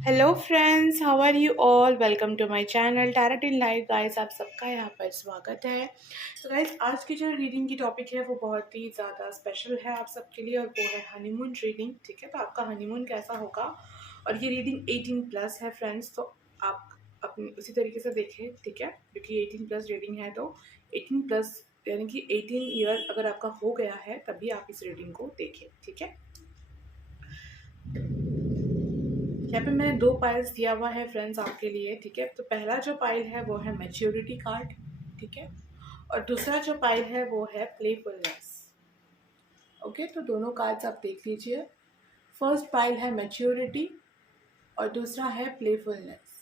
Hello friends, how are you all. Welcome to my channel tarot in life. Guys, आप सबका यहाँ पर स्वागत है। तो गाइस, आज की जो रीडिंग की टॉपिक है वो बहुत ही ज़्यादा स्पेशल है आप सबके लिए, और वो है हनीमून रीडिंग। ठीक है, तो आपका हनीमून कैसा होगा। और ये रीडिंग 18+ है फ्रेंड्स, तो आप अपनी उसी तरीके से देखें। ठीक है, क्योंकि 18+ रीडिंग है, तो 18+ यानी कि 18 ईयर अगर आपका हो गया है तभी आप इस रीडिंग को देखें। ठीक है, यहाँ पे मैंने 2 पाइल्स दिया हुआ है फ्रेंड्स आपके लिए। ठीक है, तो पहला जो पाइल है वो है मैच्योरिटी कार्ड। ठीक है, और दूसरा जो पाइल है वो है प्लेफुलनेस। ओके, तो दोनों कार्ड्स आप देख लीजिए। फर्स्ट पाइल है मैच्योरिटी और दूसरा है प्लेफुलनेस।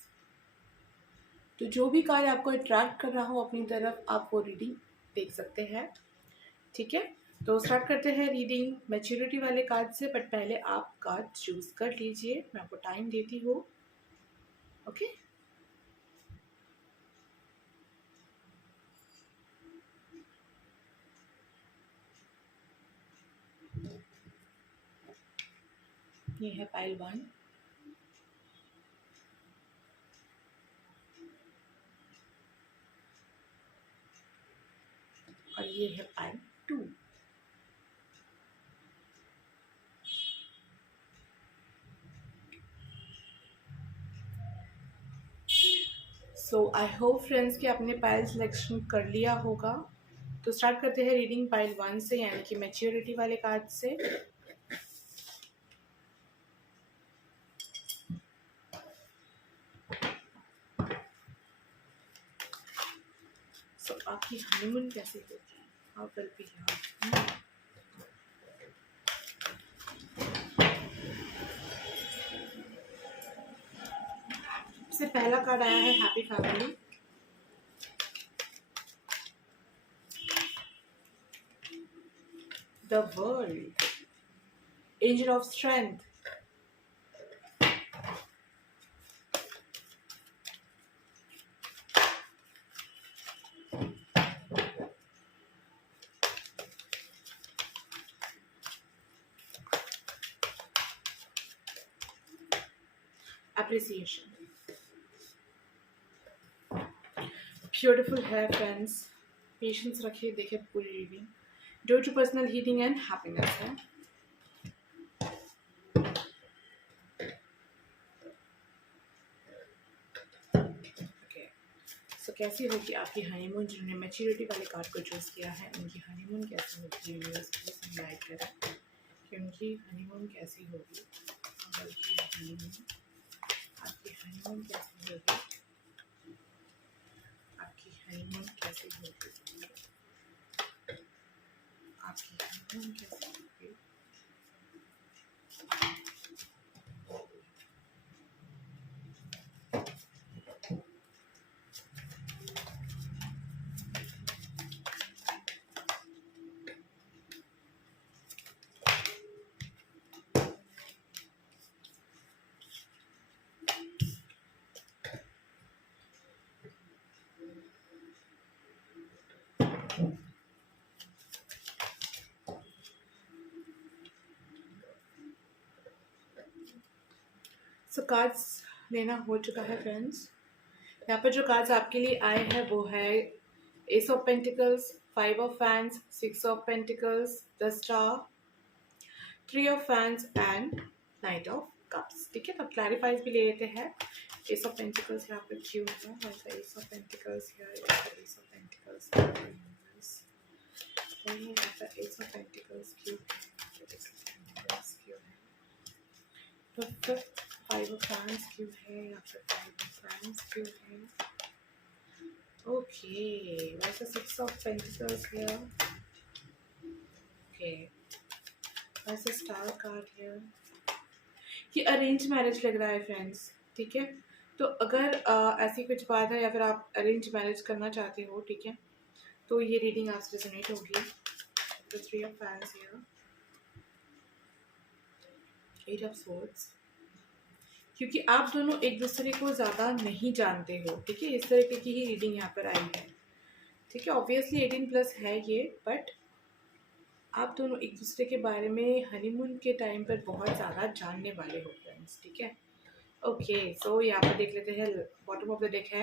तो जो भी कार्ड आपको अट्रैक्ट कर रहा हो अपनी तरफ, आप वो रीडिंग देख सकते हैं। ठीक है, तो स्टार्ट करते हैं रीडिंग मैच्योरिटी वाले कार्ड से, बट पहले आप कार्ड चूज कर लीजिए। मैं आपको टाइम देती हूँ। ओके, ये है पाइल 1, और ये है pile 2। So I hope friends कि आपने पाइल सिलेक्शन कर लिया होगा। तो स्टार्ट करते हैं रीडिंग पाइल 1 से, यानी कि मैच्योरिटी वाले कार्ड से। सो आपकी हनीमून कैसी होगी, हाउ विल बी योर। सबसे पहला कार्ड आया है happy family. The world, angel of strength, appreciation. Beautiful है फ्रेंड्स, पेशेंस रखिए, देखिए पूरी reading. Due to personal healing and happiness है। ओके, सो कैसी होगी आपकी हनीमून। जिन्होंने मैच्योरिटी वाले कार्ड को चूज किया है, उनकी हनीमून कैसी होगी, यूनिवर्स प्लीज गाइड करें कि उनकी हनीमून कैसी होगी। हनीमून, आपकी हनीमून कैसी होगी, आपकी हनीमून कैसी होगी, आपकी हनीमून कैसी होगी। सो कार्ड्स लेना हो चुका है फ्रेंड्स। यहाँ पर जो कार्ड्स आपके लिए आए हैं वो है S of pentacles, 5 of fans, 6 of pentacles, the star, 3 of fans and night of cups. ठीक है, तो क्लैरिफाइज भी ले लेते हैं। एस ऑफ पेंटिकल्स यहाँ पर क्यों है, S of pentacles here, S of pentacles S of pentacles क्यों है, तो फिफ्थ 5 ऑफ फैंस क्यों है, या फिर 5 ऑफ फैंस क्यों है। ओके, वैसे 6 ऑफ पेंटिकल्स हियर। ओके, वैसे स्टार कार्ड हियर। ये अरेंज मैरिज लग रहा है फ्रेंड्स। ठीक है, तो अगर ऐसी कुछ बात है या फिर आप अरेंज मैरिज करना चाहते हो, ठीक है, तो ये रीडिंग आपसे रेजोनेट होगी। The 3 of fans here, 8 of swords, क्योंकि आप दोनों एक दूसरे को ज़्यादा नहीं जानते हो। ठीक है, इस तरीके की ही रीडिंग यहाँ पर आई है। ठीक है, ऑब्वियसली 18+ है ये, बट आप दोनों एक दूसरे के बारे में हनीमून के टाइम पर बहुत ज़्यादा जानने वाले हो फ्रेंड्स। ठीक है, ओके, सो यहाँ पर देख लेते हैं। बॉटम ऑफ द डेक है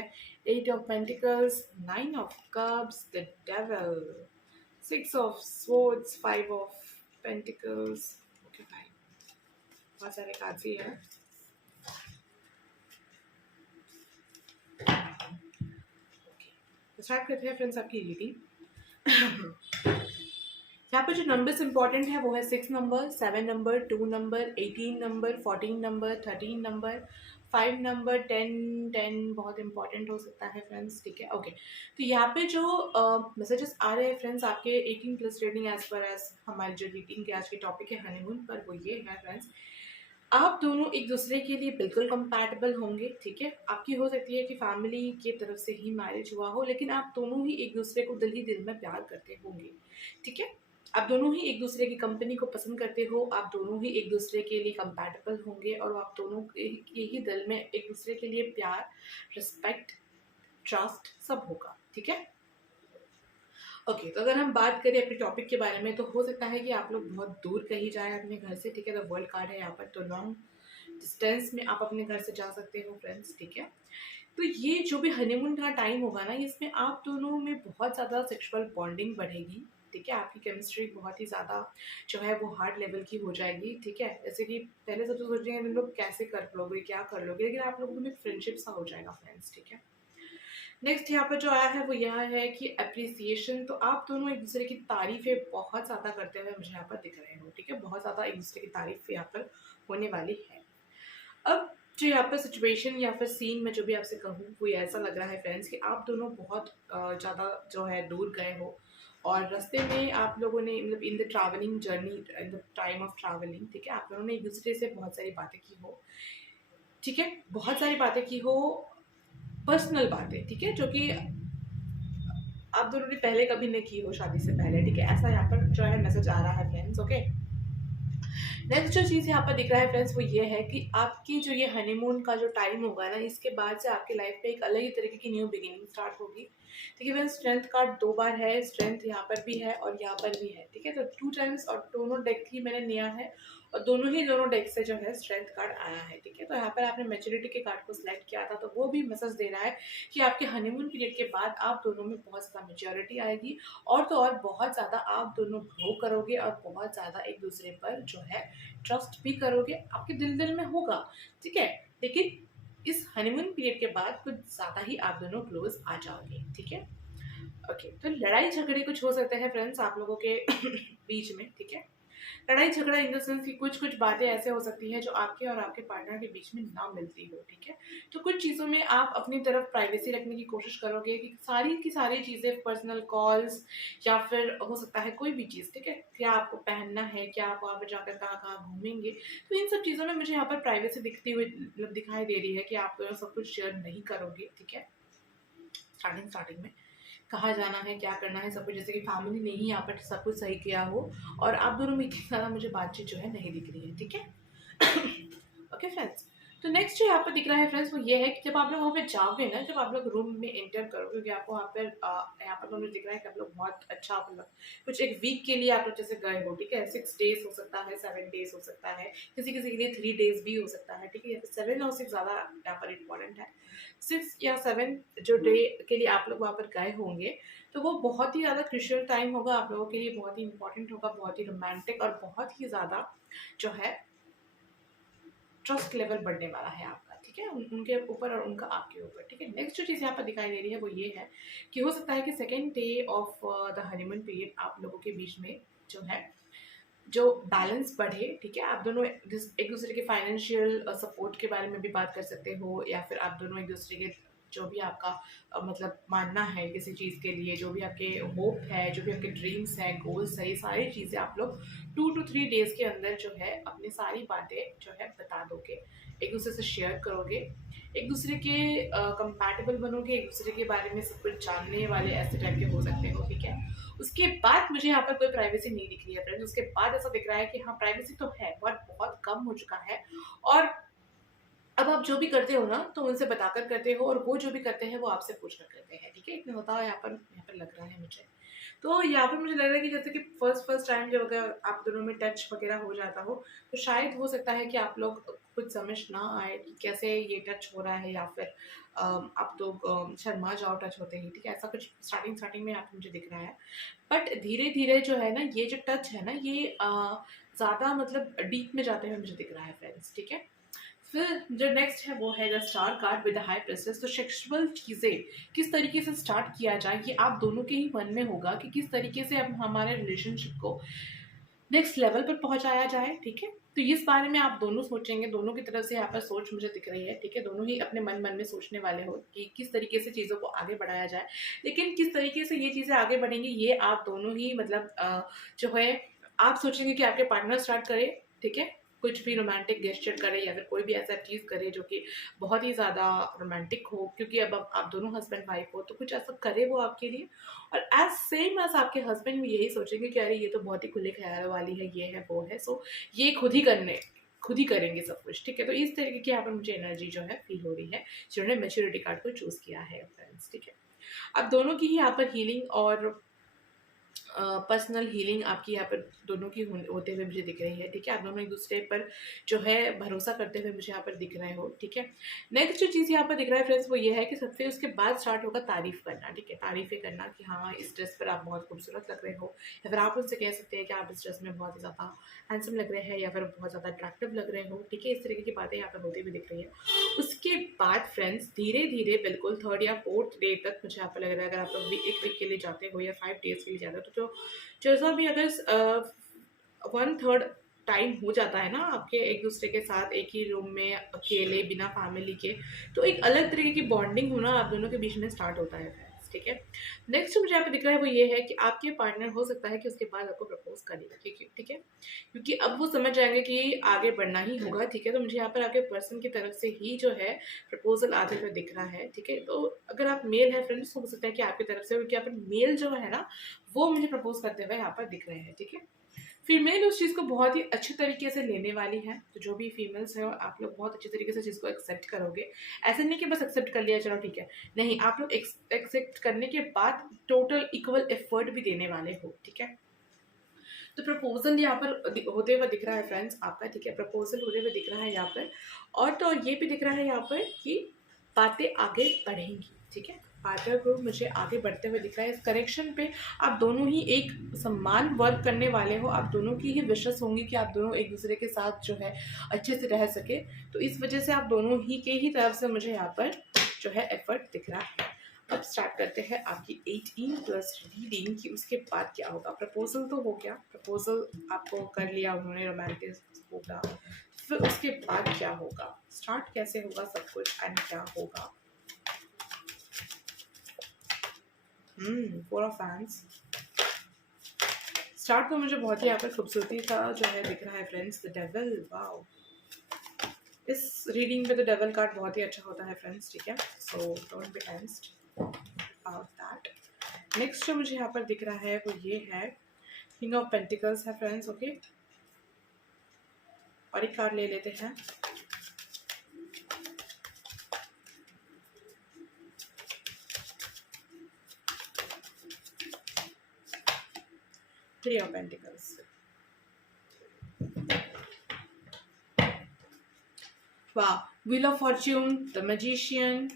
8 of pentacles, 9 of cups, the devil, 6 of swords, 5 of pentacles. Okay भाई, बहुत सारे कार्ड्स ही हैं। स्टार्ट करते हैं फ्रेंड्स आपकी रीडिंग। यहाँ पे जो नंबर्स इंपॉर्टेंट है वो है 6 number, 7 number, 2 number, 18 number, 14 number, 13 number, 5 number, 10 बहुत इंपॉर्टेंट हो सकता है फ्रेंड्स, ठीक है। ओके, तो यहाँ पे जो मैसेजेस आ रहे हैं फ्रेंड्स आपके 18+ रेटिंग एज पर एज हमारी जो रीडिंग के आज के टॉपिक है हनीमून पर, वो ये है फ्रेंड्स, आप दोनों एक दूसरे के लिए बिल्कुल कंपैटिबल होंगे, ठीक है। आपकी हो सकती है कि फैमिली की तरफ से ही मैरिज हुआ हो, लेकिन आप दोनों ही एक दूसरे को दिल ही दिल में प्यार करते होंगे, ठीक है। आप दोनों ही एक दूसरे की कंपनी को पसंद करते हो, आप दोनों ही एक दूसरे के लिए कंपैटिबल होंगे, और आप दोनों के ही दिल में एक दूसरे के लिए प्यार, रिस्पेक्ट, ट्रस्ट सब होगा, ठीक है। ओके, तो अगर हम बात करें अपने टॉपिक के बारे में, तो हो सकता है कि आप लोग बहुत दूर कहीं जाए अपने घर से, ठीक है। तो वर्ल्ड कार्ड है यहाँ पर, तो लॉन्ग डिस्टेंस में आप अपने घर से जा सकते हो फ्रेंड्स, ठीक है। तो ये जो भी हनीमून का टाइम होगा ना, इसमें आप दोनों में बहुत ज़्यादा सेक्सुअल बॉन्डिंग बढ़ेगी, ठीक है। आपकी केमिस्ट्री बहुत ही ज़्यादा जो है वो हार्ड लेवल की हो जाएगी, ठीक है। जैसे कि पहले सब तो सोच रहे हैं लोग कैसे कर लोगे, क्या कर लोगे, लेकिन आप लोगों में फ्रेंडशिप सा हो जाएगा फ्रेंड्स, ठीक है। नेक्स्ट यहाँ पर जो आया है वो यह है कि अप्रिसिएशन, तो आप दोनों एक दूसरे की तारीफें बहुत ज़्यादा करते हुए मुझे यहाँ पर दिख रहे हो, ठीक है। बहुत ज़्यादा एक दूसरे की तारीफ यहाँ पर होने वाली है। अब जो यहाँ पर सिचुएशन या फिर सीन में जो भी आपसे कहूँ, वो ऐसा लग रहा है फ्रेंड्स कि आप दोनों बहुत ज़्यादा जो है दूर गए हो, और रास्ते में आप लोगों ने मतलब in the travelling journey, in the time of travelling, ठीक है, आप लोगों ने एक दूसरे से बहुत सारी बातें की हो, ठीक है। बहुत सारी बातें की हो, पर्सनल बातें, ठीक है, जो कि आप दोनों ने पहले कभी नहीं की हो शादी से पहले, ठीक है। ऐसा यहाँ पर जो है मैसेज आ रहा है फ्रेंड्स, ओके। नेक्स्ट जो चीज़ यहाँ पर दिख रहा है फ्रेंड्स वो ये है कि आपकी जो ये हनीमून का जो टाइम होगा ना, इसके बाद से आपकी लाइफ में एक अलग ही तरीके की न्यू बिगिनिंग स्टार्ट होगी, ठीक है फ्रेंड्स। स्ट्रेंथ कार्ड 2 बार है, स्ट्रेंथ यहाँ पर भी है और यहाँ पर भी है, ठीक है। तो 2 टाइम्स और दोनों डेक ही मैंने लिया है, और दोनों डेक से जो है स्ट्रेंथ कार्ड आया है, ठीक है। तो यहाँ पर आपने मैच्योरिटी के कार्ड को सिलेक्ट किया था, तो वो भी मैसेज दे रहा है कि आपके हनीमून पीरियड के बाद आप दोनों में बहुत ज़्यादा मैच्योरिटी आएगी, और तो और बहुत ज़्यादा आप दोनों ग्रो करोगे, और बहुत ज़्यादा एक दूसरे पर जो है ट्रस्ट भी करोगे, आपके दिल दिल में होगा, ठीक है। लेकिन इस हनीमून पीरियड के बाद कुछ ज़्यादा ही आप दोनों क्लोज आ जाओगे, ठीक है। ओके, तो लड़ाई झगड़े कुछ हो सकते हैं फ्रेंड्स आप लोगों के बीच में, ठीक है। लड़ाई झगड़ा इन द सेंस कि कुछ कुछ बातें ऐसे हो सकती हैं जो आपके और आपके पार्टनर के बीच में ना मिलती हो, ठीक है। तो कुछ चीज़ों में आप अपनी तरफ प्राइवेसी रखने की कोशिश करोगे, कि सारी की सारी चीज़ें, पर्सनल कॉल्स या फिर हो सकता है कोई भी चीज़, ठीक है, क्या आपको पहनना है, क्या आप वहाँ पर जाकर कहाँ कहाँ घूमेंगे, तो इन सब चीज़ों में मुझे यहाँ पर प्राइवेसी दिखती हुई मतलब दिखाई दे रही है कि आप सब कुछ शेयर नहीं करोगे, ठीक है। स्टार्टिंग में कहाँ जाना है, क्या करना है, सब कुछ, जैसे कि फैमिली ने ही यहाँ पर सब कुछ सही किया हो, और आप दोनों में इतनी ज़्यादा मुझे बातचीत जो है नहीं दिख रही है, ठीक है। ओके फ्रेंड्स, तो नेक्स्ट जो यहाँ पर दिख रहा है फ्रेंड्स वो ये है कि जब आप लोग वहाँ पे जाओगे ना, जब आप लोग रूम में एंटर करोगे, क्योंकि आपको वहाँ पर यहाँ पर मुझे दिख रहा है कि आप लोग बहुत अच्छा मतलब कुछ एक वीक के लिए आप लोग जैसे गए हो, ठीक है। 6 डेज हो सकता है, 7 डेज हो सकता है, किसी किसी के लिए 3 डेज भी हो सकता है, ठीक है। या फिर 7 और 6 ज़्यादा यहाँ पर इम्पोर्टेंट है। 6 या 7 जो डे के लिए आप लोग वहाँ पर गए होंगे, तो वो बहुत ही ज़्यादा क्रूशियल टाइम होगा आप लोगों के लिए, बहुत ही इंपॉर्टेंट होगा, बहुत ही रोमांटिक, और बहुत ही ज़्यादा जो है ट्रस्ट लेवल बढ़ने वाला है आपका, ठीक है, उनके ऊपर और उनका आपके ऊपर, ठीक है। नेक्स्ट जो चीज़ यहाँ पर दिखाई दे रही है वो ये है कि हो सकता है कि second day of the honeymoon period आप लोगों के बीच में जो है जो बैलेंस बढ़े, ठीक है। आप दोनों एक दूसरे के फाइनेंशियल सपोर्ट के बारे में भी बात कर सकते हो, या फिर आप दोनों एक दूसरे के जो भी आपका मतलब मानना है किसी चीज़ के लिए, जो भी आपके होप है, जो भी आपके ड्रीम्स हैं, गोल्स है, ये सारी चीज़ें आप लोग 2 to 3 डेज के अंदर जो है अपनी सारी बातें जो है बता दोगे, एक दूसरे से शेयर करोगे, एक दूसरे के कंपैटिबल बनोगे, एक दूसरे के बारे में सब कुछ जानने वाले ऐसे टाइप के हो सकते हो, ठीक है। उसके बाद मुझे यहाँ पर कोई प्राइवेसी नहीं दिख रही है फ्रेंड्स। उसके बाद ऐसा दिख रहा है कि हाँ प्राइवेसी तो है बट बहुत कम हो चुका है, और अब आप जो भी करते हो ना तो उनसे बताकर करते हो, और वो जो भी करते हैं वो आपसे पूछ कर करते हैं, ठीक है। इतना होता है यहाँ पर लग रहा है मुझे। तो यहाँ पर मुझे लग रहा है कि जैसे कि फर्स्ट टाइम जब अगर आप दोनों में टच वगैरह हो जाता हो, तो शायद हो सकता है कि आप लोग कुछ समझ ना आए कि कैसे ये टच हो रहा है, या फिर आप तो शर्मा जाओ टच होते ही, ठीक है, ऐसा कुछ स्टार्टिंग में आप मुझे दिख रहा है। बट धीरे धीरे जो है ना, ये जो टच है ना, ये ज़्यादा मतलब डीप में जाते हुए मुझे दिख रहा है फ्रेंड्स, ठीक है। फिर जो नेक्स्ट है वो है the star card with the high presses. तो सेक्सुअल चीज़ें किस तरीके से स्टार्ट किया जाए, ये आप दोनों के ही मन में होगा कि किस तरीके से हम हमारे रिलेशनशिप को नेक्स्ट लेवल पर पहुंचाया जाए, ठीक है। तो इस बारे में आप दोनों सोचेंगे, दोनों की तरफ से यहाँ पर सोच मुझे दिख रही है, ठीक है। दोनों ही अपने मन मन में सोचने वाले हो कि किस तरीके से चीज़ों को आगे बढ़ाया जाए। लेकिन किस तरीके से ये चीज़ें आगे बढ़ेंगी, ये आप दोनों ही मतलब जो है आप सोचेंगे कि आपके पार्टनर स्टार्ट करे, ठीक है, कुछ भी रोमांटिक गेस्चर करे या फिर कोई भी ऐसा चीज़ करे जो कि बहुत ही ज़्यादा रोमांटिक हो, क्योंकि अब आप दोनों हस्बैंड वाइफ हो, तो कुछ ऐसा करे वो आपके लिए। और एज सेम एज आपके हस्बैंड भी यही सोचेंगे कि अरे ये तो बहुत ही खुले ख्याल वाली है, ये है वो है, सो ये खुद ही करेंगे सब कुछ, ठीक है। तो इस तरीके की यहाँ पर मुझे एनर्जी जो है फील हो रही है जिन्होंने मैच्योरिटी कार्ड को चूज किया है फ्रेंड्स, ठीक है। अब दोनों की ही यहाँ पर हीलिंग और पर्सनल हीलिंग आपकी यहाँ पर दोनों की होते हुए मुझे दिख रही है, ठीक है। आप दोनों एक दूसरे पर जो है भरोसा करते हुए मुझे यहाँ पर दिख रहे हो, ठीक है। नेक्स्ट जो चीज़ यहाँ पर दिख रहा है फ्रेंड्स वो ये है कि सबसे उसके बाद स्टार्ट होगा तारीफ करना, ठीक है। तारीफें करना कि हाँ इस ड्रेस पर आप बहुत खूबसूरत लग रहे हो, या फिर आप उनसे कह सकते हैं कि आप इस ड्रेस में बहुत ही ज़्यादा हैंडसम लग रहे हैं, या फिर बहुत ज़्यादा अट्रैक्टिव लग रहे हो, ठीक है। इस तरीके की बातें यहाँ पर होती हुई दिख रही है। उसके बाद फ्रेंड्स धीरे धीरे बिल्कुल 3rd या 4th डे तक मुझे यहाँ पर लग रहा है, अगर आप लोग एक वीक के लिए जाते हो या 5 डेज के लिए जाते हो, तो जो जैसा भी अगर 1/3 टाइम हो जाता है ना आपके एक दूसरे के साथ एक ही रूम में अकेले बिना फैमिली के, तो एक अलग तरीके की बॉन्डिंग होना आप दोनों के बीच में स्टार्ट होता है फ्रेंड्स, ठीक है। नेक्स्ट मुझे यहाँ पे दिख रहा है वो ये है कि आपके पार्टनर हो सकता है कि उसके बाद आपको प्रपोज करेगा, ठीक है, क्योंकि अब वो समझ जाएंगे कि आगे बढ़ना ही होगा, ठीक है। तो मुझे यहाँ पर आपके पर्सन की तरफ से ही जो है प्रपोजल आते हुए दिख रहा है, ठीक है। तो अगर आप मेल है फ्रेंड्स तो हो सकता है कि आपकी तरफ से, क्योंकि यहाँ पर मेल जो है ना वो मुझे प्रपोज करते हुए यहाँ पर दिख रहे हैं, ठीक है। फीमेल उस चीज़ को बहुत ही अच्छे तरीके से लेने वाली है, तो जो भी फीमेल्स है आप लोग बहुत अच्छे तरीके से चीज़ को एक्सेप्ट करोगे। ऐसे नहीं कि बस एक्सेप्ट कर लिया चलो ठीक है, नहीं, आप लोग एक्सेप्ट करने के बाद टोटल इक्वल एफर्ट भी देने वाले हो, ठीक है। तो प्रपोजल यहाँ पर होते हुए दिख रहा है फ्रेंड्स आपका, ठीक है। प्रपोजल होते हुए दिख रहा है यहाँ पर, और तो ये भी दिख रहा है यहाँ पर कि बातें आगे बढ़ेंगी, ठीक है। पार्टनर को मुझे आगे बढ़ते हुए दिख रहा है। इस करेक्शन पे आप दोनों ही एक समान वर्क करने वाले हो, आप दोनों की ही विशेष होंगी कि आप दोनों एक दूसरे के साथ जो है अच्छे से रह सके। तो इस वजह से आप दोनों ही के ही तरफ से मुझे यहाँ पर जो है एफर्ट दिख रहा है। अब स्टार्ट करते हैं आपकी 18+ रीडिंग की उसके बाद क्या होगा। प्रपोजल तो हो गया, प्रपोजल आपको कर लिया उन्होंने, रोमांटिक होगा, फिर उसके बाद क्या होगा, स्टार्ट कैसे होगा सब कुछ एंड क्या होगा। 4 ऑफ हैंड्स। स्टार्ट तो मुझे बहुत ही यहाँ पर खूबसूरती का जो है दिख रहा है फ्रेंड्स, द डेविल। वाओ, इस रीडिंग में तो डेविल कार्ड बहुत ही अच्छा होता है फ्रेंड्स, ठीक है। So don't be tensed about that. Next जो मुझे यहाँ पर दिख रहा है वो ये है किंग ऑफ पेंटिकल्स है फ्रेंड्स, ओके। और एक कार्ड ले लेते हैं। Three of Pentacles. Wow, Wheel of Fortune, the Magician,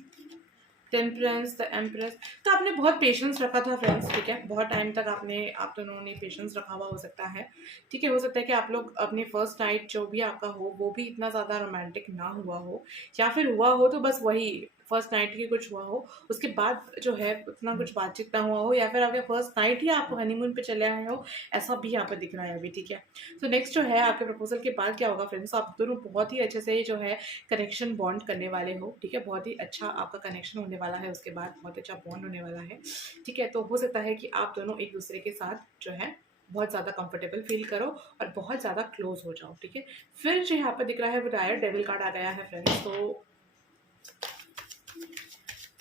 temperance, the empress. तो आपने बहुत पेशेंस रखा था फ्रेंड्स, ठीक है। बहुत टाइम तक आप दोनों ने पेशेंस रखा हुआ हो सकता है, ठीक है। हो सकता है कि आप लोग अपने फर्स्ट नाइट जो भी आपका हो वो भी इतना ज़्यादा रोमांटिक ना हुआ हो, या फिर हुआ हो तो बस वही फर्स्ट नाइट की कुछ हुआ हो, उसके बाद जो है उतना कुछ बातचीत ना हुआ हो, या फिर आपके फर्स्ट नाइट ही आप हनीमून पे चले आए हो, ऐसा भी यहाँ पर दिख रहा है अभी, ठीक है। तो नेक्स्ट जो है आपके प्रपोजल के बाद क्या होगा फ्रेंड्स, आप दोनों बहुत ही अच्छे से जो है कनेक्शन बॉन्ड करने वाले हो, ठीक है। बहुत ही अच्छा आपका कनेक्शन होने वाला है, उसके बाद बहुत अच्छा बॉन्ड होने वाला है, ठीक है। तो हो सकता है कि आप दोनों एक दूसरे के साथ जो है बहुत ज़्यादा कंफर्टेबल फील करो और बहुत ज़्यादा क्लोज हो जाओ, ठीक है। फिर जो यहाँ पर दिख रहा है वो डायर डेविल कार्ड आ गया है फ्रेंड्स। तो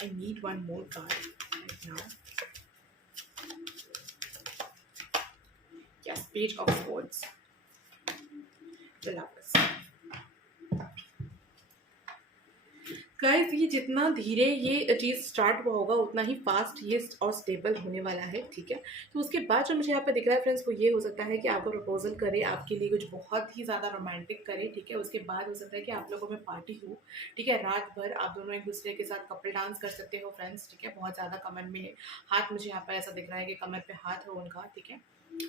I need one more card right now. Yes, page of swords, the lovers. Guys ये जितना धीरे ये चीज़ स्टार्ट हुआ होगा उतना ही फास्ट ये और स्टेबल होने वाला है, ठीक है। तो उसके बाद जो मुझे यहाँ पे दिख रहा है फ्रेंड्स, वो ये हो सकता है कि आपको प्रपोजल करे, आपके लिए कुछ बहुत ही ज़्यादा रोमांटिक करे, ठीक है। उसके बाद हो सकता है कि आप लोगों में पार्टी हो, ठीक है। रात भर आप दोनों एक दूसरे के साथ कपल डांस कर सकते हो फ्रेंड्स, ठीक है। बहुत ज़्यादा कमर में हाथ, मुझे यहाँ पर ऐसा दिख रहा है कि कमर पे हाथ हो उनका, ठीक है।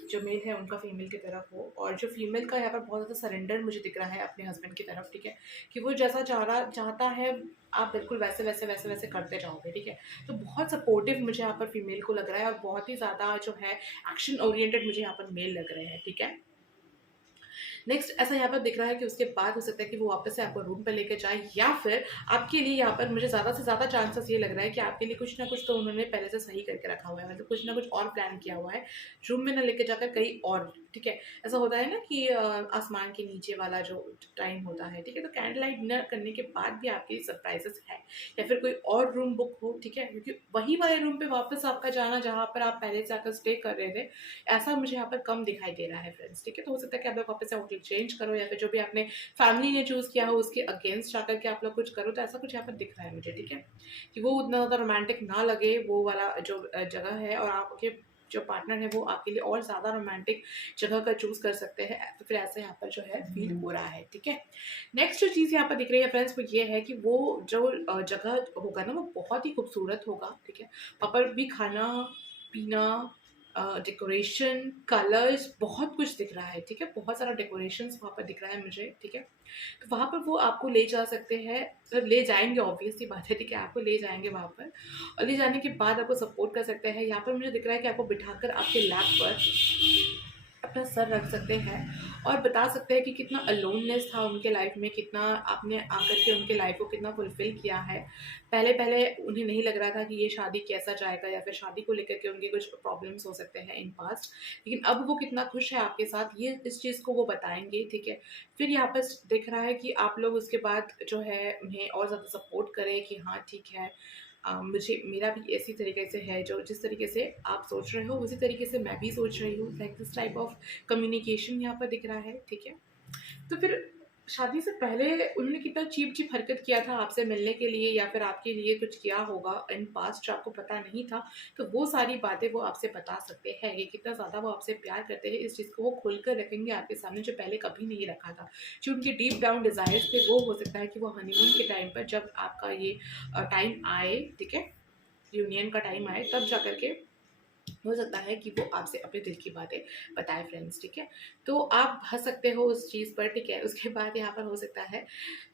जो मेल है उनका फीमेल की तरफ हो, और जो फीमेल का यहाँ पर बहुत ज़्यादा सरेंडर मुझे दिख रहा है अपने हस्बैंड की तरफ, ठीक है। कि वो जैसा चाहता है आप बिल्कुल वैसे वैसे वैसे वैसे करते जाओगे, ठीक है। तो बहुत सपोर्टिव मुझे यहाँ पर फीमेल को लग रहा है, और बहुत ही ज़्यादा जो है एक्शन ओरिएंटेड मुझे यहाँ पर मेल लग रहे हैं, ठीक है। नेक्स्ट ऐसा यहाँ पर दिख रहा है कि उसके बाद हो सकता है कि वो वापस से आपको रूम पर लेके जाए, या फिर आपके लिए यहाँ पर मुझे ज़्यादा से ज़्यादा चांसेस ये लग रहा है कि आपके लिए कुछ ना कुछ तो उन्होंने पहले से सही करके रखा हुआ है, मतलब कुछ ना कुछ और प्लान किया हुआ है, रूम में ना लेके जाकर कहीं और, ठीक है। ऐसा होता है ना कि आसमान के नीचे वाला जो टाइम होता है, ठीक है। तो कैंडल लाइट डिनर करने के बाद भी आपके लिए सरप्राइजेस है, या फिर कोई और रूम बुक हो, ठीक है। क्योंकि वही वाले रूम पे वापस आपका जाना जहाँ पर आप पहले से आकर स्टे कर रहे थे, ऐसा मुझे यहाँ पर कम दिखाई दे रहा है फ्रेंड्स, ठीक है। तो हो सकता है कि आप लोग वापस से होटल चेंज करो, या फिर जो भी आपने फैमिली ने चूज किया हो उसके अगेंस्ट जाकर के आप लोग कुछ करो, तो ऐसा कुछ यहाँ पर दिख रहा है मुझे, ठीक है। कि वो उतना ज़्यादा रोमांटिक ना लगे वो वाला जो जगह है, और आपके जो पार्टनर है वो आपके लिए और ज़्यादा रोमांटिक जगह का चूज कर सकते हैं, तो फिर ऐसा यहाँ पर जो है फील हो रहा है, ठीक है। नेक्स्ट जो चीज़ यहाँ पर दिख रही है फ्रेंड्स, वो ये है कि वो जो जगह होगा ना वो बहुत ही खूबसूरत होगा, ठीक है। वहाँ पर भी खाना पीना, डेकोरेशन, कलर्स, बहुत कुछ दिख रहा है, ठीक है। बहुत सारा डेकोरेशंस वहाँ पर दिख रहा है मुझे, ठीक है। तो वहाँ पर वो आपको ले जा सकते हैं, मतलब ले जाएंगे, ऑब्वियसली बात है, ठीक है। आपको ले जाएंगे वहाँ पर, और ले जाने के बाद आपको सपोर्ट कर सकते हैं। यहाँ पर मुझे दिख रहा है कि आपको बिठाकर आपके लैप पर अपना सर रख सकते हैं, और बता सकते हैं कि कितना अलोननेस था उनके लाइफ में, कितना आपने आकर के उनके लाइफ को कितना फुलफिल किया है। पहले पहले उन्हें नहीं लग रहा था कि ये शादी कैसा जाएगा, या फिर शादी को लेकर के उनके कुछ प्रॉब्लम्स हो सकते हैं इन पास्ट, लेकिन अब वो कितना खुश है आपके साथ, ये इस चीज़ को वो बताएंगे, ठीक है। फिर यहाँ पर दिख रहा है कि आप लोग उसके बाद जो है उन्हें और ज़्यादा सपोर्ट करें कि हाँ ठीक है, मुझे मेरा भी इसी तरीके से है, जो जिस तरीके से आप सोच रहे हो उसी तरीके से मैं भी सोच रही हूँ, like this type of communication यहाँ पर दिख रहा है, ठीक है। तो फिर शादी से पहले उन्होंने कितना चीप चीप हरकत किया था आपसे मिलने के लिए, या फिर आपके लिए कुछ किया होगा इन पास्ट जो आपको पता नहीं था, तो वो सारी बातें वो आपसे बता सकते हैं कि कितना ज़्यादा वो आपसे प्यार करते हैं। इस चीज़ को वो खोल कर रखेंगे आपके सामने, जो पहले कभी नहीं रखा था। जो उनके डीप डाउन डिज़ायर्स थे वो हो सकता है कि वो हनीमून के टाइम पर जब आपका ये टाइम आए, ठीक है, यूनियन का टाइम आए, तब जा करके हो सकता है कि वो आपसे अपने दिल की बातें बताए फ्रेंड्स, ठीक है। तो आप हंस सकते हो उस चीज़ पर, ठीक है। उसके बाद यहाँ पर हो सकता है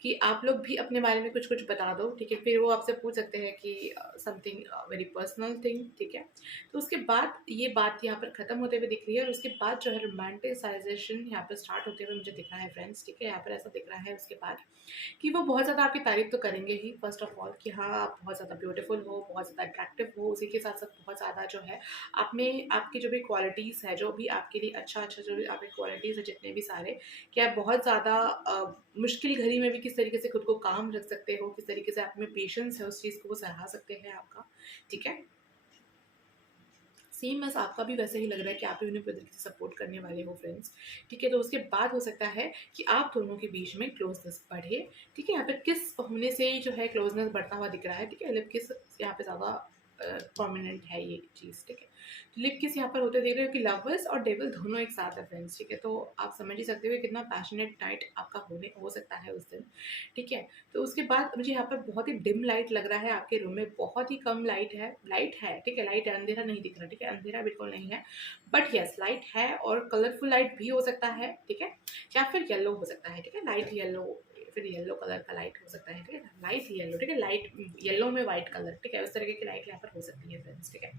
कि आप लोग भी अपने बारे में कुछ कुछ बता दो, ठीक है। फिर वो आपसे पूछ सकते हैं कि समथिंग वेरी पर्सनल थिंग, ठीक है। तो उसके बाद ये बात यहाँ पर ख़त्म होते हुए दिख रही है, और उसके बाद जो है रोमांटिसाइजेशन यहाँ पर स्टार्ट होते हुए मुझे दिख रहा है फ्रेंड्स, ठीक है। यहाँ पर ऐसा दिख रहा है उसके बाद कि वो बहुत ज़्यादा आपकी तारीफ़ तो करेंगे ही, फर्स्ट ऑफ ऑल, कि हाँ आप बहुत ज़्यादा ब्यूटीफुल हो, बहुत ज़्यादा अट्रैक्टिव हो, उसी के साथ साथ बहुत ज़्यादा जो है आप में आपकी जो भी क्वालिटीज़ है, जो भी आपके लिए अच्छा जो भी आपकी क्वालिटीज़ है जितने भी सारे, कि आप बहुत ज़्यादा मुश्किल घड़ी में भी किस तरीके से खुद को काम रख सकते हो, किस तरीके से आप में पेशेंस है, उस चीज़ को वो सराहा सकते हैं आपका, ठीक है। सेम बस आपका भी वैसे ही लग रहा है कि आप भी उन्हें पूरी तरीके से सपोर्ट करने वाले हो फ्रेंड्स, ठीक है। तो उसके बाद हो सकता है कि आप दोनों के बीच में क्लोजनेस बढ़े, ठीक है। यहाँ पे किस होने से जो है क्लोजनेस बढ़ता हुआ दिख रहा है, ठीक है। लिप किस यहाँ पे ज़्यादा प्रोमिनेंट है ये चीज़, ठीक है। तो लिप किस यहाँ पर होते देख रहे हो कि लवर्स और डेविल दोनों एक साथ है फ्रेंड्स, ठीक है। तो आप समझ ही सकते हो कि कितना पैशनेट नाइट आपका होने हो सकता है उस दिन, ठीक है। तो उसके बाद मुझे यहाँ पर बहुत ही डिम लाइट लग रहा है आपके रूम में, बहुत ही कम लाइट है, ठीक है। लाइट है, अंधेरा नहीं दिख रहा, ठीक है, अंधेरा बिल्कुल नहीं है, बट यस लाइट है, और कलरफुल लाइट भी हो सकता है, ठीक है। या फिर येलो हो सकता है, ठीक है, लाइट येलो, फिर येलो कलर का लाइट हो सकता है, ठीक है, लाइट येलो, ठीक है, लाइट येलो में वाइट कलर, ठीक है, उस तरीके की लाइट यहाँ पर हो सकती है फ्रेंड्स, ठीक है।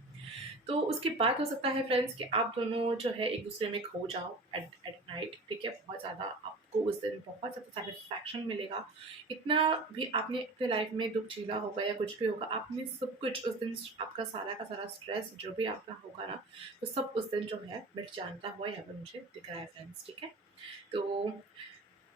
तो उसके बाद हो सकता है फ्रेंड्स कि आप दोनों जो है एक दूसरे में खो जाओ एट एट नाइट, ठीक है। बहुत ज़्यादा आपको उस दिन बहुत ज़्यादा सेटिस्फैक्शन मिलेगा, इतना भी आपने अपने लाइफ में दुख झेला होगा या कुछ भी होगा, आपने सब कुछ उस दिन, आपका सारा का सारा स्ट्रेस जो भी आपका होगा ना, तो सब उस दिन जो है मिट जानता हुआ यहाँ पर मुझे दिख रहा है फ्रेंड्स, ठीक है। तो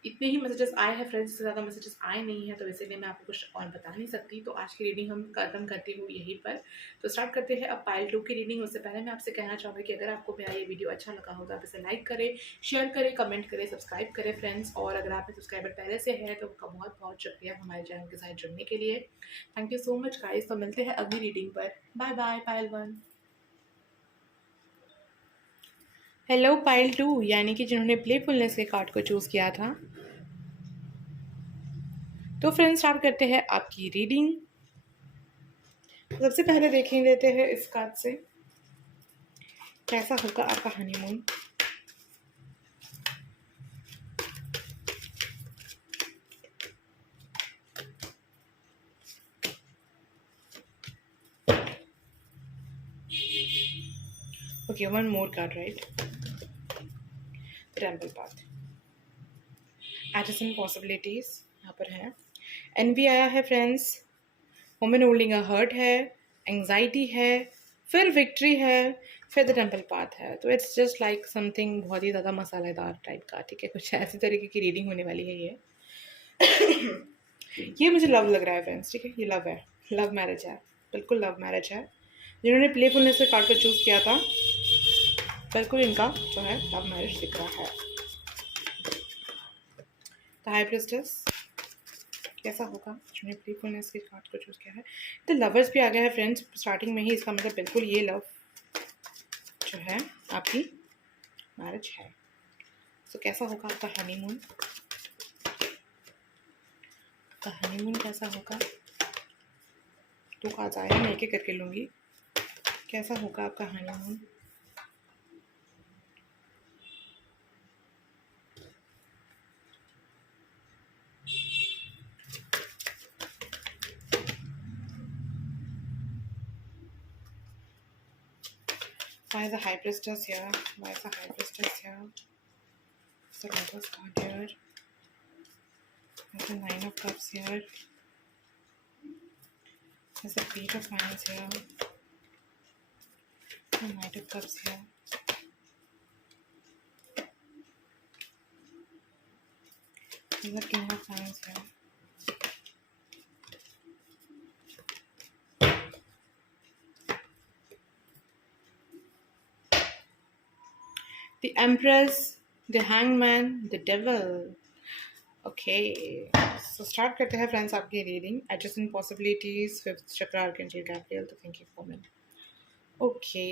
इतने ही मैसेजेस आए हैं फ्रेंड्स, से ज़्यादा मैसेजेस आए नहीं हैं, तो इसीलिए मैं आपको कुछ और बता नहीं सकती। तो आज की रीडिंग हम खत्म करती हूँ यहीं पर। तो स्टार्ट करते हैं अब पाइल 2 की रीडिंग। उससे पहले मैं आपसे कहना चाहूँगी कि अगर आपको मेरा ये वीडियो अच्छा लगा हो तो आप इसे लाइक करें, शेयर करें, कमेंट करें, सब्सक्राइब करें फ्रेंड्स। और अगर आपके सब्सक्राइबर पहले से है तो उनका बहुत बहुत शुक्रिया हमारे चैनल के साथ जुड़ने के लिए। Thank you so much guys. तो मिलते हैं अगली रीडिंग पर। Bye bye pile 1। हेलो पाइल 2, यानी कि जिन्होंने प्लेफुलनेस के कार्ड को चूज़ किया था। तो फ्रेंड्स स्टार्ट करते हैं आपकी रीडिंग। सबसे पहले देखें लेते हैं इस कार्ड से कैसा होगा आपका honeymoon. Okay, one more card right. Temple path, addition possibilities यहाँ पर है। एनवी आया है friends, women holding a heart है, एंग्जाइटी है, फिर विक्ट्री है, फिर द टेम्पल पाथ है। तो इट्स जस्ट लाइक समथिंग बहुत ही ज़्यादा मसालेदार टाइप का, ठीक है, कुछ ऐसी तरीके की रीडिंग होने वाली है ये। ये मुझे लव लग रहा है फ्रेंड्स, ठीक है, ये लव है, लव मैरिज है, बिल्कुल लव मैरिज है। जिन्होंने प्लेफुलनेस से कार्ड को चूज़ किया था, बिल्कुल इनका जो है लव मैरिज दिख रहा है। द हाई प्रिस्टेस कैसा होगा जिन्होंने प्लेफुलनेस के कार्ड को चूज़ किया है। द लवर्स भी आ गया है फ्रेंड्स स्टार्टिंग में ही, इसका मतलब बिल्कुल ये लव जो है आपकी मैरिज है। तो कैसा होगा आपका हनीमून, आपका हनीमून कैसा होगा। तो कार्ड्स आए हैं, मैं एक एक करके लूँगी। कैसा होगा आपका honeymoon. Why is the High Priestess here? Why is the High Priestess here? Is the Lover's card here? Is the Nine of Cups here? Is the Page of Wands here? The Knight of Cups here? Is the King of Wands here? The Empress, the Hangman, the Devil. Okay, so start करते हैं friends आपकी reading. Adjacent possibilities, fifth चक्र, archangel Gabriel, तो thinking woman. Okay,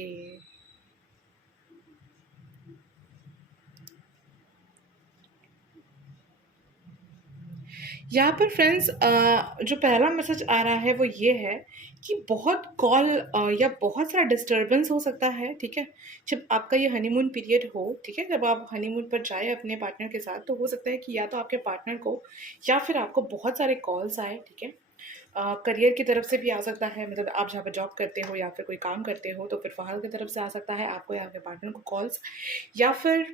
यहाँ पर friends जो पहला message आ रहा है वो ये है कि बहुत कॉल या बहुत सारा डिस्टर्बेंस हो सकता है, ठीक है, जब आपका ये हनीमून पीरियड हो, ठीक है, जब आप हनीमून पर जाए अपने पार्टनर के साथ, तो हो सकता है कि या तो आपके पार्टनर को या फिर आपको बहुत सारे कॉल्स आए, ठीक है। करियर की तरफ से भी आ सकता है, मतलब आप जहाँ पर जॉब करते हो या फिर कोई काम करते हो तो फिर वहाँ की तरफ से आ सकता है आपको या आपके पार्टनर को कॉल्स, या फिर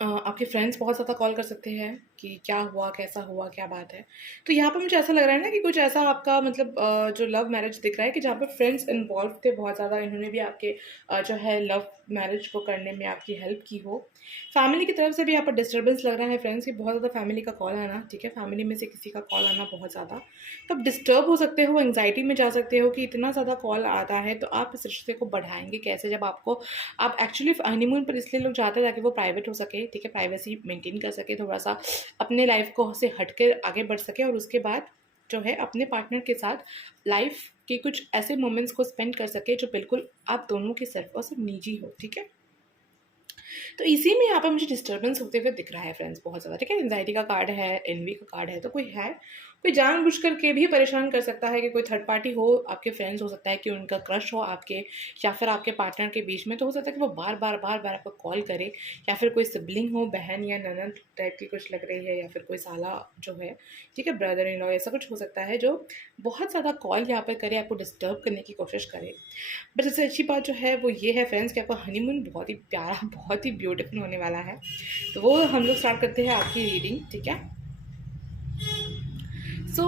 आपके फ्रेंड्स बहुत ज़्यादा कॉल कर सकते हैं कि क्या हुआ, कैसा हुआ, क्या बात है। तो यहाँ पर मुझे ऐसा लग रहा है ना कि कुछ ऐसा आपका मतलब जो लव मैरिज दिख रहा है कि जहाँ पर फ्रेंड्स इन्वॉल्व थे बहुत ज़्यादा, इन्होंने भी आपके जो है लव मैरिज को करने में आपकी हेल्प की हो। फैमिली की तरफ से भी यहाँ पर डिस्टर्बेंस लग रहा है फ्रेंड्स कि बहुत ज़्यादा फैमिली का कॉल आना, ठीक है, फैमिली में से किसी का कॉल आना बहुत ज़्यादा, तो आप डिस्टर्ब हो सकते हो, एंग्जाइटी में जा सकते हो कि इतना ज़्यादा कॉल आता है, तो आप इस रिश्ते को बढ़ाएंगे कैसे जब आपको, आप एक्चुअली हनीमून पर इसलिए लोग चाहते हैं ताकि वो प्राइवेट हो सके, ठीक है, प्राइवेसी मेंटेन कर सके, थोड़ा सा अपने लाइफ को से हट के आगे बढ़ सके, और उसके बाद जो है अपने पार्टनर के साथ लाइफ के कुछ ऐसे मोमेंट्स को स्पेंड कर सके जो बिल्कुल आप दोनों के सिर्फ और सिर्फ निजी हो, ठीक है। तो इसी में यहाँ पर मुझे डिस्टर्बेंस होते हुए दिख रहा है फ्रेंड्स बहुत ज़्यादा, ठीक है। एंजाइटी का कार्ड है, एनवी का कार्ड है, तो कोई है, कोई जानबूझ करके भी परेशान कर सकता है कि कोई थर्ड पार्टी हो, आपके फ्रेंड्स हो सकता है कि उनका क्रश हो आपके या फिर आपके पार्टनर के बीच में, तो हो सकता है कि वो बार बार आपको कॉल करे, या फिर कोई सिबलिंग हो, बहन या ननद टाइप की कुछ लग रही है, या फिर कोई साला जो है, ठीक है, ब्रदर इन लॉ, ऐसा कुछ हो सकता है जो बहुत ज़्यादा कॉल यहाँ पर करे, आपको डिस्टर्ब करने की कोशिश करे। बट सबसे अच्छी बात जो है वो ये है फ्रेंड्स कि आपका हनीमून बहुत ही प्यारा, बहुत ही ब्यूटीफुल होने वाला है। तो वो हम लोग स्टार्ट करते हैं आपकी रीडिंग, ठीक है। सो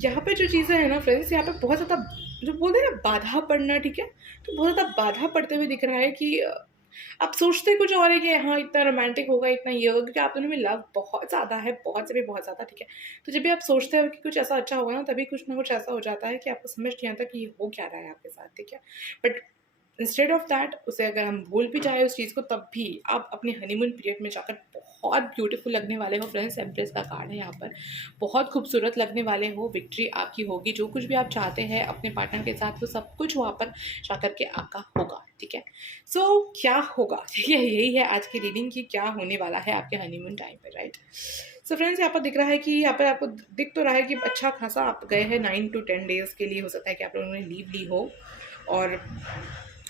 यहाँ पे जो चीज़ें हैं ना फ्रेंड्स, यहाँ पे बहुत ज़्यादा जो बोलते हैं ना बाधा पड़ना, ठीक है, तो बहुत ज़्यादा बाधा पड़ते हुए दिख रहा है कि आप सोचते कुछ और है कि हाँ इतना रोमांटिक होगा, इतना ये होगा, क्योंकि आप दोनों में लव बहुत ज़्यादा है, बहुत से भी बहुत ज़्यादा, ठीक है। तो जब भी आप सोचते हो कि कुछ ऐसा अच्छा होगा ना, तभी कुछ ना कुछ ऐसा हो जाता है कि आपको समझ नहीं आता कि ये हो क्या रहा है आपके साथ, ठीक है। बट इंस्टेड ऑफ दैट, उसे अगर हम भूल भी जाए उस चीज़ को, तब भी आप अपने हनीमून पीरियड में जाकर बहुत ब्यूटीफुल लगने वाले हो फ्रेंड्स। एम्प्रेस का कार्ड है यहाँ पर, बहुत खूबसूरत लगने वाले हो। विक्ट्री आपकी होगी, जो कुछ भी आप चाहते हैं अपने पार्टनर के साथ वो सब कुछ वहाँ पर जाकर के आपका होगा, ठीक है। सो क्या होगा, ठीक है, यही है आज की रीडिंग की क्या होने वाला है आपके हनीमून टाइम पर, राइट। सो फ्रेंड्स, यहाँ पर दिख रहा है कि यहाँ पर आपको दिख तो रहा है कि अच्छा खासा आप गए हैं 9 to 10 डेज के लिए, हो सकता है कि आप लोगों ने लीव ली हो और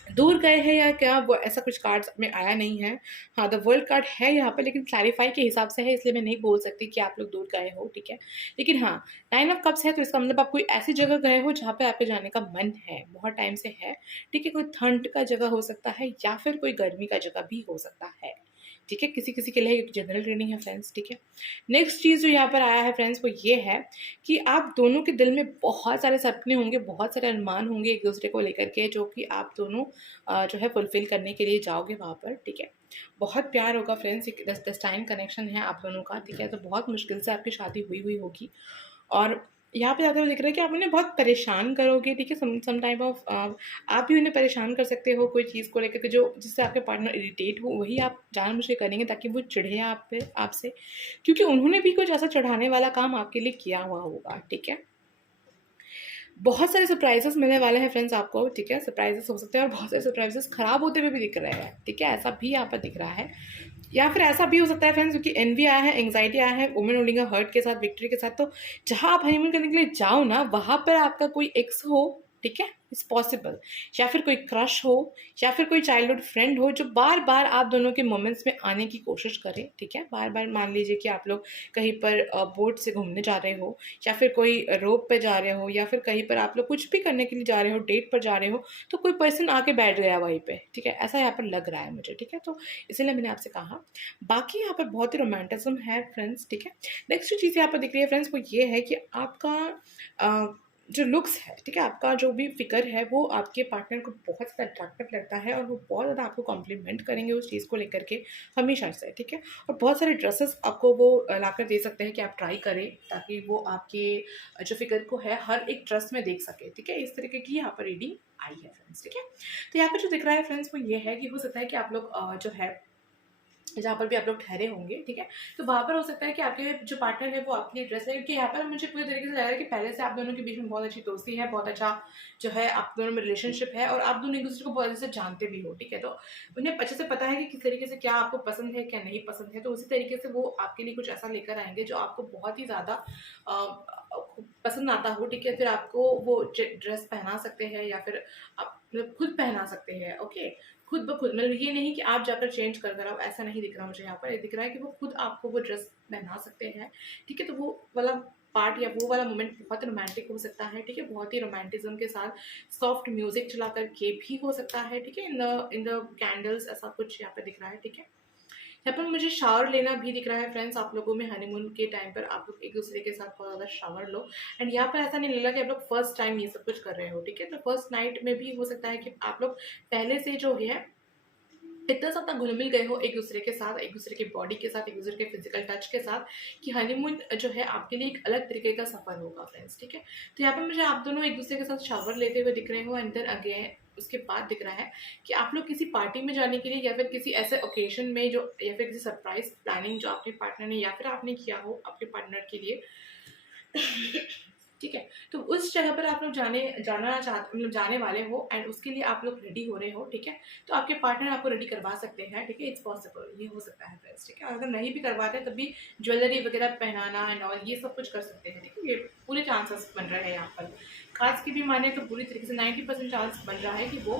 दूर गए हैं या क्या, वो ऐसा कुछ कार्ड्स में आया नहीं है। हाँ, द वर्ल्ड कार्ड है यहाँ पे, लेकिन क्लैरिफाई के हिसाब से है, इसलिए मैं नहीं बोल सकती कि आप लोग दूर गए हो, ठीक है। लेकिन हाँ, 9 ऑफ कप्स है, तो इसका मतलब आप कोई ऐसी जगह गए हो जहाँ पे आपके जाने का मन है, बहुत टाइम से है, ठीक है। कोई ठंड का जगह हो सकता है या फिर कोई गर्मी का जगह भी हो सकता है, ठीक है। किसी किसी के लिए एक जनरल रीडिंग है फ्रेंड्स, ठीक है। नेक्स्ट चीज़ जो यहाँ पर आया है फ्रेंड्स, वो ये है कि आप दोनों के दिल में बहुत सारे सपने होंगे, बहुत सारे अरमान होंगे एक दूसरे को लेकर के, जो कि आप दोनों जो है फुलफ़िल करने के लिए जाओगे वहाँ पर, ठीक है। बहुत प्यार होगा फ्रेंड्स, एक डेस्टाइन कनेक्शन है आप दोनों का, ठीक है। तो बहुत मुश्किल से आपकी शादी हुई हुई होगी और यहाँ पे ज़्यादा दिख रहा है कि आप उन्हें बहुत परेशान करोगे, ठीक है। सम टाइप ऑफ आप भी उन्हें परेशान कर सकते हो कोई चीज़ को लेकर के, जो जिससे आपके पार्टनर इरिटेट हो, वही आप जानबूझ के करेंगे ताकि वो चिढ़े आप पे, आपसे, क्योंकि उन्होंने भी कुछ ऐसा चढ़ाने वाला काम आपके लिए किया हुआ होगा, ठीक है। बहुत सारे सरप्राइजेस मिलने वाले हैं फ्रेंड्स आपको, ठीक है। सरप्राइजेस हो सकते हैं और बहुत सारे सरप्राइजेस खराब होते हुए भी दिख रहे हैं, ठीक है। ऐसा भी यहाँ पर दिख रहा है, या फिर ऐसा भी हो सकता है फ्रेंड्स, क्योंकि एनवी आया है, एंग्जाइटी आया है, वुमेन होल्डिंग अ हर्ट के साथ, विक्ट्री के साथ। तो जहाँ आप हनीमून करने के लिए जाओ ना, वहाँ पर आपका कोई एक्स हो, ठीक है, इट्स पॉसिबल, या फिर कोई क्रश हो, या फिर कोई चाइल्डहुड फ्रेंड हो जो बार बार आप दोनों के मोमेंट्स में आने की कोशिश करे, ठीक है। बार बार मान लीजिए कि आप लोग कहीं पर बोट से घूमने जा रहे हो, या फिर कोई रोप पे जा रहे हो, या फिर कहीं पर आप लोग कुछ भी करने के लिए जा रहे हो, डेट पर जा रहे हो, तो कोई पर्सन आके बैठ गया वहीं पे, ठीक है। ऐसा यहाँ पर लग रहा है मुझे, ठीक है। तो इसीलिए मैंने आपसे कहा, बाकी यहाँ पर बहुत ही रोमांटिज्म है फ्रेंड्स, ठीक है। नेक्स्ट जो चीज़ यहाँ पर दिख रही है फ्रेंड्स, वो ये है कि आपका जो लुक्स है, ठीक है, आपका जो भी फिगर है, वो आपके पार्टनर को बहुत ज़्यादा अट्रैक्टिव लगता है और वो बहुत ज़्यादा आपको कॉम्प्लीमेंट करेंगे उस चीज़ को लेकर के, हमेशा से, ठीक है। और बहुत सारे ड्रेसेस आपको वो लाकर दे सकते हैं कि आप ट्राई करें, ताकि वो आपके जो फिगर को है हर एक ड्रेस में देख सके, ठीक है। इस तरीके की यहाँ पर रीडिंग आई है फ्रेंड्स, ठीक है। तो यहाँ पर जो दिख रहा है फ्रेंड्स, वो ये है कि हो सकता है कि आप लोग जो है जहाँ पर भी आप लोग ठहरे होंगे, ठीक है, तो वहाँ पर हो सकता है कि आपके जो पार्टनर है वो आपकी ड्रेस है, क्योंकि यहाँ पर मुझे पूरी तरीके से लग रहा है कि पहले से आप दोनों के बीच में बहुत अच्छी दोस्ती है, बहुत अच्छा जो है आप दोनों में रिलेशनशिप है, और आप दोनों एक दूसरे को बहुत अच्छे से जानते भी हो, ठीक है। तो उन्हें अच्छे से पता है कि किस तरीके से क्या आपको पसंद है, क्या नहीं पसंद है। तो उसी तरीके से वो आपके लिए कुछ ऐसा लेकर आएंगे जो आपको बहुत ही ज़्यादा पसंद आता हो, ठीक है। फिर आपको वो ड्रेस पहना सकते हैं, या फिर आप मतलब खुद पहना सकते हैं, ओके, खुद ब खुद। मतलब ये नहीं कि आप जाकर चेंज कर कर आओ, ऐसा नहीं दिख रहा मुझे यहाँ पर। ये दिख रहा है कि वो खुद आपको वो ड्रेस पहना सकते हैं, ठीक है। तो वो वाला पार्ट या वो वाला मोमेंट बहुत रोमांटिक हो सकता है, ठीक है। बहुत ही रोमांटिज्म के साथ सॉफ्ट म्यूजिक चला कर के भी हो सकता है, ठीक है। इन द कैंडल्स ऐसा कुछ यहाँ पर दिख रहा है, ठीक है। यहाँ पर मुझे शावर लेना भी दिख रहा है फ्रेंड्स, आप लोगों में हनीमून के टाइम पर आप लोग एक दूसरे के साथ बहुत ज़्यादा शावर लो। एंड यहाँ पर ऐसा नहीं लगा कि आप लोग फर्स्ट टाइम ये सब कुछ कर रहे हो, ठीक है। तो फर्स्ट नाइट में भी हो सकता है कि आप लोग पहले से जो है इतना ज़्यादा घुल मिल गए हो एक दूसरे के साथ, एक दूसरे की बॉडी के साथ, एक दूसरे के फिजिकल टच के साथ, कि हनीमून जो है आपके लिए एक अलग तरीके का सफ़र होगा फ्रेंड्स, ठीक है। तो यहाँ पर मुझे आप दोनों एक दूसरे के साथ शावर लेते हुए दिख रहे हो, एंड देन अगेन उसके बाद दिख रहा है कि आप लोग किसी पार्टी में जाने के लिए, या फिर किसी ऐसे ओकेजन में जो, या फिर किसी सरप्राइज प्लानिंग जो आपके पार्टनर ने या फिर आपने किया हो आपके पार्टनर के लिए, ठीक है। तो उस जगह पर आप लोग जाना चाहते, मतलब जाने वाले हो, एंड उसके लिए आप लोग रेडी हो रहे हो, ठीक है। तो आपके पार्टनर आपको रेडी करवा सकते हैं, ठीक है। इट्स पॉसिबल, ये हो सकता है फ्रेंड्स, ठीक है। और अगर नहीं भी करवाते तभी ज्वेलरी वगैरह पहनाना एंड ऑल ये सब कुछ कर सकते हैं, ठीक है। ये पूरे चांसेस बन रहे हैं यहाँ पर, खास की भी माने तो पूरी तरीके से 90% चांस बन रहा है कि वो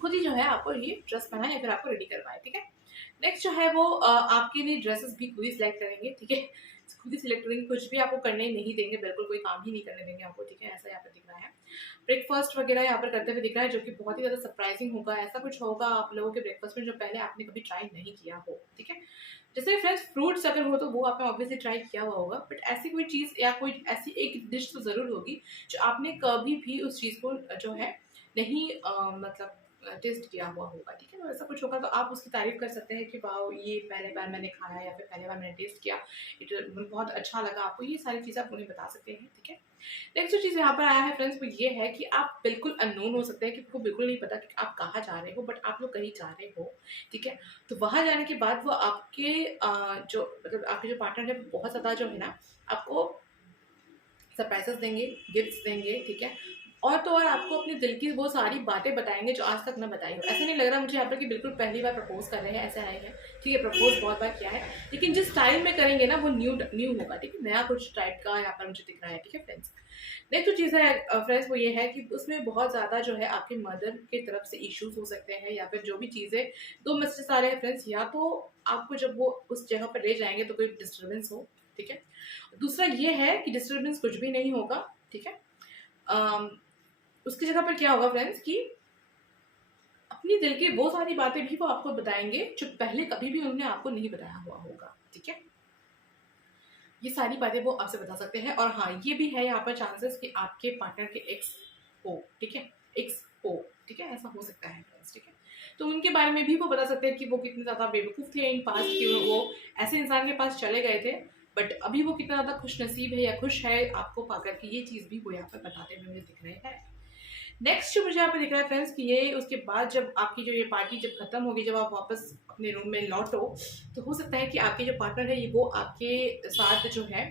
खुद ही जो है आपको ये ड्रेस पहनाए या फिर आपको रेडी करवाए, ठीक है। नेक्स्ट जो है वो आपके लिए ड्रेसेस भी खुद ही सिलेक्ट करेंगे, ठीक है। खुद ही सिलेक्ट करेंगे, कुछ भी आपको करने नहीं देंगे, बिल्कुल कोई काम ही नहीं करने देंगे आपको, ठीक है। ऐसा यहाँ पर दिख रहा है। ब्रेकफास्ट वगैरह यहाँ पर करते हुए दिख रहा है, जो कि बहुत ही ज़्यादा सरप्राइजिंग होगा। ऐसा कुछ होगा आप लोगों के ब्रेकफास्ट में जो पहले आपने कभी ट्राई नहीं किया हो, ठीक है। जैसे फ्रेश फ्रूट्स अगर हो तो वो आपने ऑब्वियसली ट्राई किया हुआ होगा, बट ऐसी कोई चीज़ या कोई ऐसी एक डिश तो ज़रूर होगी जो आपने कभी भी उस चीज़ को जो है नहीं मतलब टेस्ट किया हुआ होगा, ठीक है। तो ऐसा कुछ होगा तो आप उसकी तारीफ़ कर सकते हैं कि वाह ये पहले बार मैंने खाया या फिर पहले बार मैंने टेस्ट किया, इट बहुत अच्छा लगा आपको, ये सारी चीज़ें आप उन्हें बता सकते हैं, ठीक है। नेक्स्ट जो चीज़ यहाँ पर आया है फ्रेंड्स वो ये है कि आप बिल्कुल अननोन हो सकते हैं, कि आपको बिल्कुल नहीं पता कि आप कहाँ जा रहे हो, बट आप लोग कहीं जा रहे हो, ठीक है। तो वहाँ जाने के बाद वो आपके जो मतलब आपके जो पार्टनर है वो बहुत ज़्यादा जो है ना आपको सरप्राइजेस देंगे, गिफ्ट्स देंगे, ठीक है। और तो और आपको अपने दिल की वो सारी बातें बताएँगे जो आज तक ना बताई हो। ऐसा नहीं लग रहा मुझे यहाँ पर कि बिल्कुल पहली बार प्रपोज़ कर रहे हैं, ऐसा नहीं है। ठीक है, प्रपोज़ बहुत बार किया है, लेकिन जिस स्टाइल में करेंगे ना वो न्यू होगा, ठीक है। नया कुछ टाइप का यहाँ पर मुझे दिख रहा है, ठीक है फ्रेंड्स। नेक्स्ट जो चीज़ है फ्रेंड्स वो ये है कि उसमें बहुत ज़्यादा जो है आपके मदर की तरफ से इश्यूज़ हो सकते हैं, या फिर जो भी चीज़ें 2 मैसेजेस आ रहे हैं फ्रेंड्स, या तो आपको जब वो उस जगह पर ले जाएँगे तो कोई डिस्टर्बेंस हो, ठीक है। दूसरा ये है कि डिस्टर्बेंस कुछ भी नहीं होगा, ठीक है। अम, उसकी जगह पर क्या होगा फ्रेंड्स कि अपनी दिल की वो सारी बातें भी वो आपको बताएँगे जो पहले कभी भी उन्होंने आपको नहीं बताया हुआ होगा, ठीक है। ये सारी बातें वो आपसे बता सकते हैं, और हाँ, ये भी है यहाँ पर चांसेस कि आपके पार्टनर के एक्स हो, ठीक है, एक्स हो, ठीक है, ऐसा हो सकता है फ्रेंड्स, ठीक है। तो उनके बारे में भी वो बता सकते हैं कि वो कितने ज़्यादा बेवकूफ़ थे इन पास्ट, कि वो ऐसे इंसान के पास चले गए थे, बट अभी वो कितना ज़्यादा खुशनसीब है या खुश है आपको पाकर के, ये चीज़ भी वो यहाँ पर बताते हुए मुझे दिख रहे हैं। नेक्स्ट जो मुझे यहाँ पे दिख रहा है फ्रेंड्स कि ये उसके बाद जब आपकी जो ये पार्टी जब खत्म होगी, जब आप वापस अपने रूम में लौटो, तो हो सकता है कि आपके जो पार्टनर है ये वो आपके साथ जो है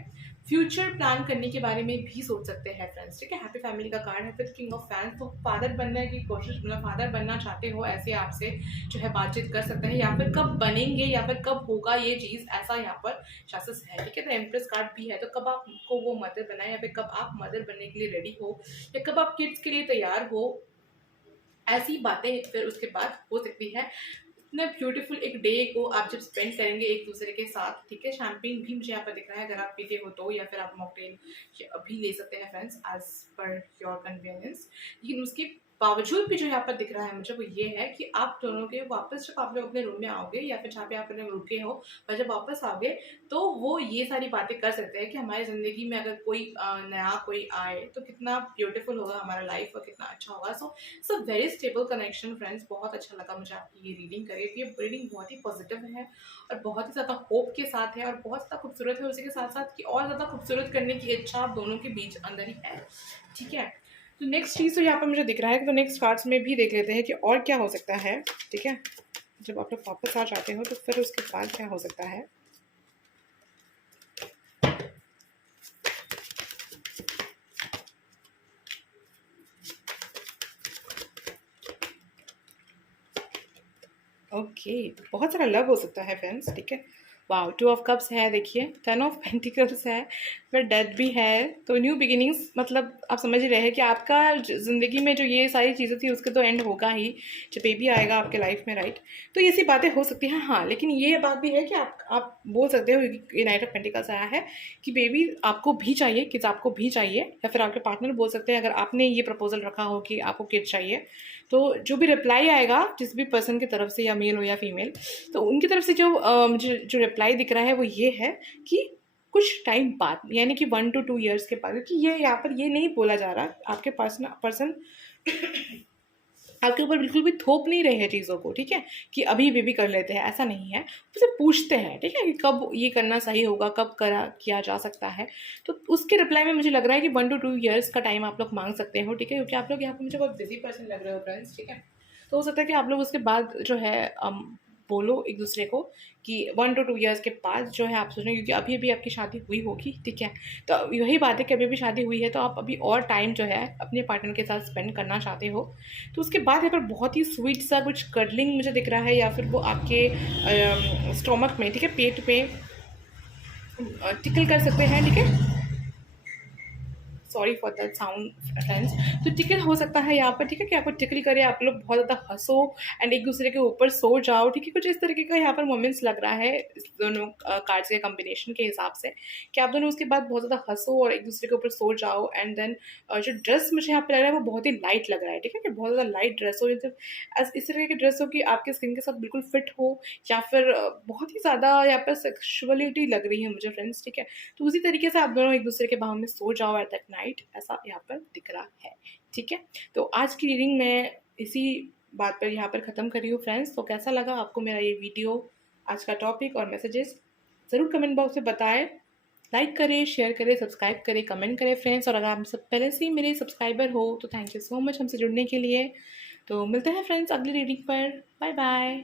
फ्यूचर प्लान करने के बारे में भी सोच सकते हैं फ्रेंड्स, ठीक है। हैप्पी फैमिली का कार्ड है, फिर किंग ऑफ फैंस, तो फादर बनने की कोशिश, मतलब फादर बनना चाहते हो ऐसे आपसे जो है बातचीत कर सकते हैं, या फिर कब बनेंगे या फिर कब होगा ये चीज़, ऐसा यहाँ पर चांसेस है, ठीक है। तो एम्प्रेस कार्ड भी है, तो कब आपको वो मदर बनाए, या फिर कब आप मदर बनने के लिए रेडी हो, या कब आप किड्स के लिए तैयार हो, ऐसी बातें फिर उसके बाद हो सकती है। इतना ब्यूटीफुल एक डे को आप जब स्पेंड करेंगे एक दूसरे के साथ, ठीक है। शैम्पेन भी मुझे यहाँ पर दिख रहा है, अगर आप पीते हो तो, या फिर आप मॉकटेल भी ले सकते हैं friends as per your convenience. लेकिन उसके बावजूद भी जो यहाँ पर दिख रहा है मुझे वो ये है कि आप दोनों के वापस जब आप लोग अपने रूम में आओगे, या फिर जहाँ पे आप लोग रुके हो, और जब वापस आओगे तो वो ये सारी बातें कर सकते हैं कि हमारी ज़िंदगी में अगर कोई नया कोई आए तो कितना ब्यूटीफुल होगा हमारा लाइफ, और कितना अच्छा होगा। So very stable connection friends. बहुत अच्छा लगा मुझे आपकी ये रीडिंग करके, ये रीडिंग बहुत ही पॉजिटिव है और बहुत ही ज़्यादा होप के साथ है, और बहुत ज़्यादा खूबसूरत है, उसी के साथ साथ कि और ज़्यादा खूबसूरत करने की इच्छा आप दोनों के बीच अंदर ही है, ठीक है। तो नेक्स्ट चीज़ तो यहाँ पर मुझे दिख रहा है, तो नेक्स्ट कार्ड्स में भी देख लेते हैं कि और क्या हो सकता है, ठीक है। जब आप लोग वापस आ जाते हो तो फिर उसके बाद क्या हो सकता है। ओके, बहुत सारा लव हो सकता है फ्रेंड्स, ठीक है। वाओ, 2 ऑफ कप्स है, देखिए 10 ऑफ पेंटिकल्स है, फिर डेथ भी है, तो न्यू बिगिनिंग्स, मतलब आप समझ ही रहे हैं कि आपका ज़िंदगी में जो ये सारी चीज़ें थी उसके तो एंड होगा ही, जब बेबी आएगा आपके लाइफ में, राइट। तो ये सी बातें हो सकती हैं, हाँ। लेकिन ये बात भी है कि आप बोल सकते हो, ये नाइट ऑफ पेंटिकल्स आया है कि बेबी आपको भी चाहिए, किड्स आपको भी चाहिए, या फिर आपके पार्टनर बोल सकते हैं, अगर आपने ये प्रपोजल रखा हो कि आपको किड्स चाहिए, तो जो भी रिप्लाई आएगा जिस भी पर्सन की तरफ से, या मेल हो या फीमेल, तो उनकी तरफ से जो मुझे जो रिप्लाई दिख रहा है वो ये है कि कुछ टाइम बाद, यानी कि 1 to 2 ईयर्स के बाद, क्योंकि ये यहाँ पर ये नहीं बोला जा रहा आपके पर्सन आपके ऊपर बिल्कुल भी थोप नहीं रहे हैं चीज़ों को, ठीक है, कि अभी भी कर लेते हैं, ऐसा नहीं है। उसे पूछते हैं, ठीक है, कि कब ये करना सही होगा, कब किया जा सकता है। तो उसके रिप्लाई में मुझे लग रहा है कि 1 to 2 ईयर्स का टाइम आप लोग मांग सकते हो, ठीक है, क्योंकि आप लोग यहाँ पर मुझे बहुत बिजी पर्सन लग रहे हो फ्रेंड्स, ठीक है। तो हो सकता है कि आप लोग उसके बाद जो है बोलो एक दूसरे को कि 1 to 2 ईयर्स के बाद जो है आप सोचें, क्योंकि अभी अभी आपकी शादी हुई होगी, ठीक है। तो यही बात है कि अभी अभी शादी हुई है, तो आप अभी और टाइम जो है अपने पार्टनर के साथ स्पेंड करना चाहते हो। तो उसके बाद यहाँ पर बहुत ही स्वीट सा कुछ कर्डलिंग मुझे दिख रहा है, या फिर वो आपके स्टोमक में, ठीक है, पेट में टिकल कर सकते हैं, ठीक है। Sorry for that sound friends. तो टिकल हो सकता है यहाँ पर, ठीक है, कि आपको टिकल करे, आप लोग बहुत ज़्यादा हंसो एंड एक दूसरे के ऊपर सो जाओ, ठीक है। कुछ इस तरीके का यहाँ पर मोमेंट्स लग रहा है इस दोनों कार्ड्स के कॉम्बिनेशन के हिसाब से, कि आप दोनों उसके बाद बहुत ज़्यादा हंसो और एक दूसरे के ऊपर सो जाओ। एंड देन जो ड्रेस मुझे यहाँ पर लग रहा है वो बहुत ही लाइट लग रहा है, ठीक है, कि बहुत ज़्यादा लाइट ड्रेस हो, जब इस तरीके की ड्रेस हो कि आपके स्किन के साथ बिल्कुल फिट हो, या फिर बहुत ही ज़्यादा यहाँ पर सेक्सुअलिटी लग रही है मुझे फ्रेंड्स, ठीक है। तो उसी तरीके से आप दोनों एक दूसरे के बाहों में सो जाओ एट दैट नाइट, ऐसा यहाँ पर दिख रहा है, ठीक है। तो आज की रीडिंग में इसी बात पर यहाँ पर ख़त्म कर रही हूँ फ्रेंड्स। तो कैसा लगा आपको मेरा ये वीडियो, आज का टॉपिक और मैसेजेस, ज़रूर कमेंट बॉक्स में बताएं। लाइक करें, शेयर करें, सब्सक्राइब करें, कमेंट करें फ्रेंड्स। और अगर आप सब पहले से ही मेरे सब्सक्राइबर हो तो थैंक यू सो मच हमसे जुड़ने के लिए। तो मिलते हैं फ्रेंड्स अगली रीडिंग पर। Bye bye.